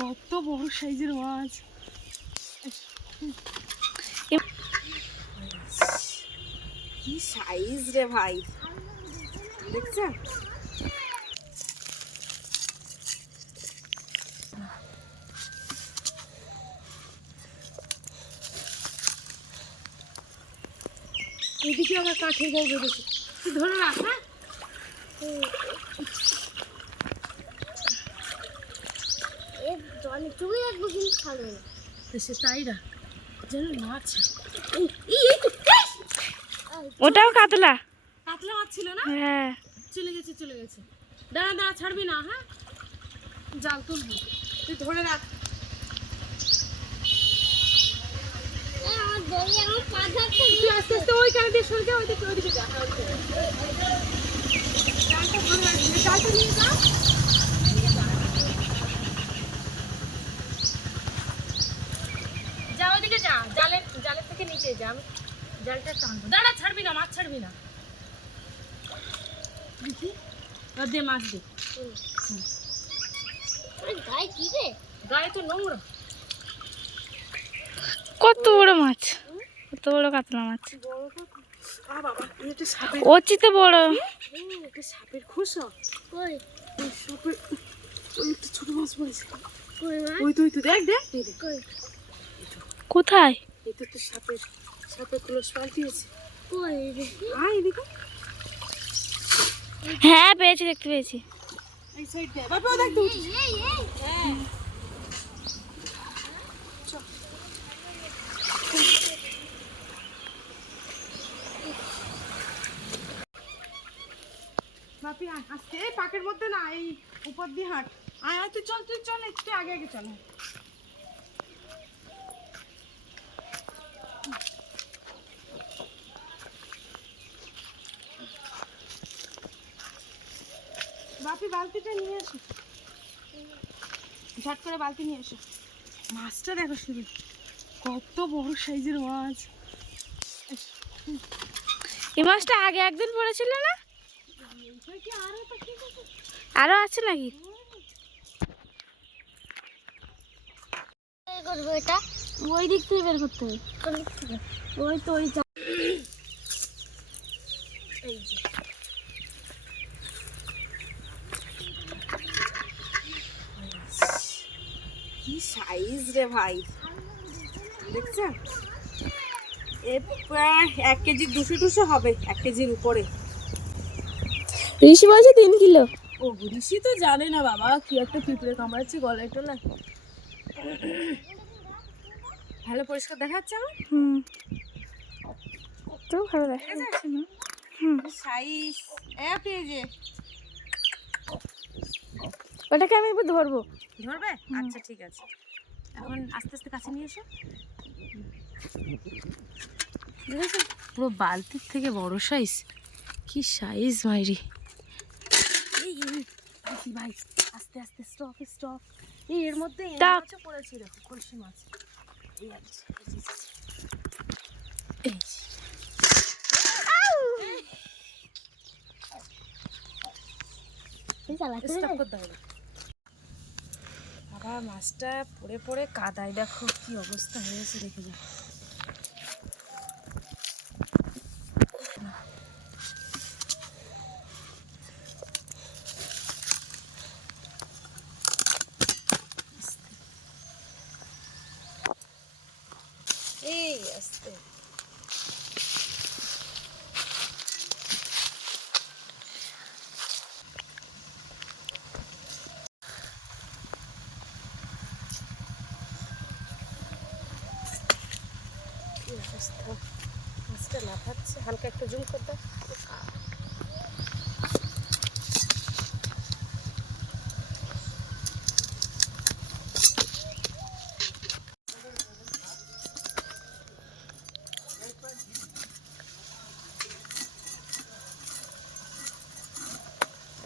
কত বড় সাইজের মাছ। কি সাইজ রে ভাই। দেখছ? এদিকে আবার কাঠের গায়ে তুই ধরে রাখ জলে চুবে রাখব কিন্তু খাবে না। তো সে তাই রাখ। যেন মাছ ওটাও কাতলা। কাতলা মাছ ছিল না? হ্যাঁ। চলে গেছে চলে গেছে। দাঁড়া দাঁড়া ছাড়বি না হ্যাঁ? জাল তুলবি তুই ধরে রাখ। তুই আস্তে আস্তে ওই কানে দিয়ে সরে যা ওইদিকে ওইদিকে যা। হ্যাঁ, ওইদিকে যা। জালটা ধরে রাখবি জালটা নিয়ে যা। যা জালের জালের থেকে নিচে যা আমি জালটা টানবো দাঁড়া ছাড়বি না মাছ ছাড়বি না। দে মাছ দে। গায়ে কি রে? গায়ে তো নোংরা। কত বড় মাছ? কত বড় কাতলা মাছ? অচিতে বড়। সাপের খোসা কই ওই সাপের ছোট মাছ পড়েছে ওই তো ওই দেখ দেখ এই দেখ। কই? কোথায়? এই তো সাপের সাপের ক্লোজ পাল্টিয়েছে। হ্যাঁ পেয়েছি দেখতে পেয়েছি। এই সাইড দে বাবা দেখ তো এই এই এই। হ্যাঁ। বাপি আয় এই পাকের মধ্যে না এই উপর দিয়ে হাঁট। আয় তুই চল তুই চল একটু আগে আগে চল। বাপি বালতিটা নিয়ে এসো ঝট করে বালতি নিয়ে এসো মাছটা দেখো শুধু। কত বড় সাইজের মাছ। এই মাছটা আগে একদিন পড়েছিল না? আরও আছে? নাকি? এই করব এটা। ওই দিক থেকে বের করতে হবে। ওই তো ওই এই যে কি সাইজ রে ভাই। দেখছ? এ প্রায় এক কেজি দুশো টুশো হবে এক কেজির উপরে। ঋষি বলছে তিন কিলো। ও ঋষি তো জানে না বাবা কি একটা পিঁপড়ে কামড়াচ্ছে গলায় টোলায় ভালো পরিষ্কার দেখাচ্ছে আমার? হুম। তো ভালো দেখা যাচ্ছে না। হুম। সাইজ এ পেয়েছে ওটাকে আমি একবার ধরবো। ধরবে? আচ্ছা ঠিক আছে। এখন আস্তে আস্তে কাছে নিয়ে এসো দেখেছ পুরো বালতির থেকে বড় সাইজ কি সাইজ মাইরি এই ভাই ভাই আস্তে আস্তে স্টপ স্টপ এই এর মধ্যে মাছও পড়েছে দেখো কলসি মাছ এই আছে এই এই চালাতে স্টপ করতে হবে বাবা মাছটা পড়ে পড়ে কাদায়। দেখো কি অবস্থা হয়েছে দেখে যা এই আস্তে। অবস্থা মাছটা লাফাচ্ছে। হালকা একটু জুম করতে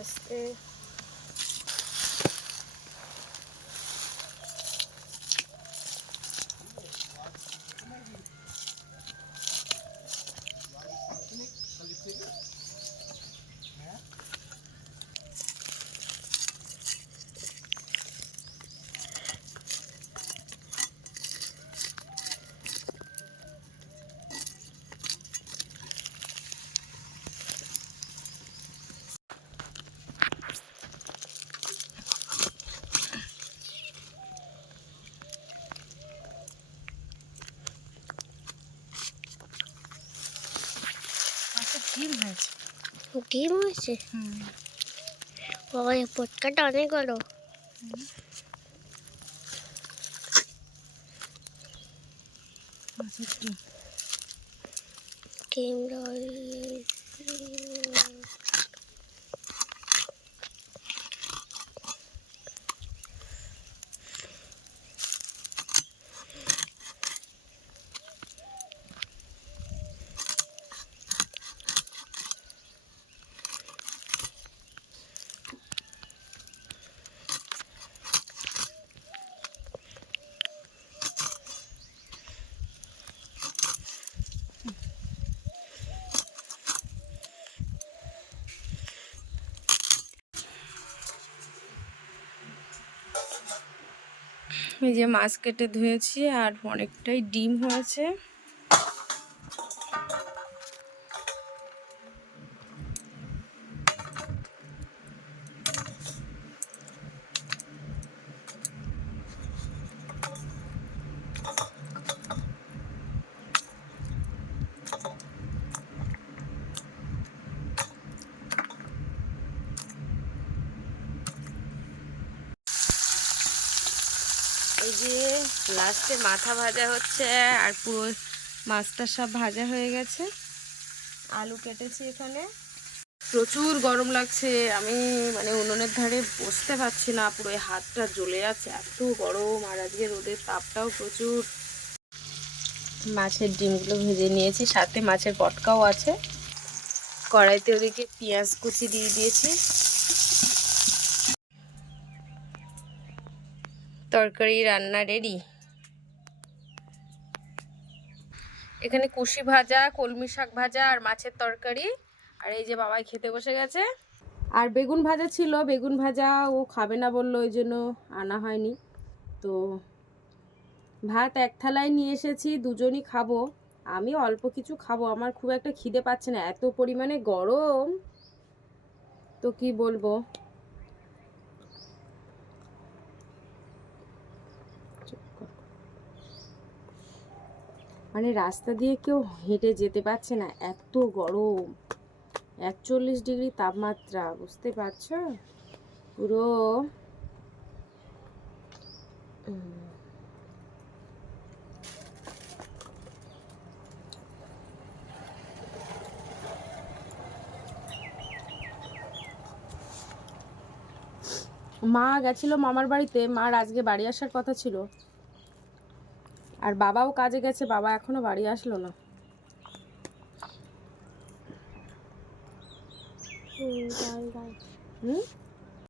আস্তে ডিম হয়েছে বাবা এই পটকাটা অনেক বড় মাছের ডিম ডিম রয়েছে এই যে মাছ কেটে ধুয়েছি আর অনেকটাই ডিম হয়েছে। এই যে লাস্টে মাথা ভাজা হচ্ছে আর পুরো মাছটা সব ভাজা হয়ে গেছে। আলু কেটেছি এখানে। প্রচুর গরম লাগছে। আমি মানে উনুনের ধারে বসতে পারছি না। পুরো হাতটা জ্বলে যাচ্ছে। এত গরম আর আজকে রোদের তাপটাও প্রচুর। মাছের ডিমগুলো ভেজে নিয়েছি। সাথে মাছের পটকাও আছে। কড়াইতে ওদিকে পেঁয়াজ কুচি দিয়ে দিয়েছি। তরকারি রান্না রেডি এখানে কুশি ভাজা, কলমি শাক ভাজা আর মাছের তরকারি। আর এই যে বাবাই খেতে বসে গেছে। আর বেগুন ভাজা ছিল, বেগুন ভাজা ও খাবে না বলল, ওই জন্য আনা হয়নি। তো ভাত এক থালায় নিয়ে এসেছি, দুজনই খাব। আমি অল্প কিছু খাব, আমার খুব একটা খিদে পাচ্ছে না, এত পরিমাণে গরম। তো কি বলব? মানে রাস্তা দিয়ে কেউ হেঁটে যেতে পারছে না, এত গরম। একচল্লিশ ডিগ্রি তাপমাত্রা, বুঝতে পারছ? পুরো মা গেছিল মামার বাড়িতে। মার আজকে বাড়ি আসার কথা ছিল। আর বাবাও কাজে গেছে বাবা এখনও বাড়ি আসলো না। হুম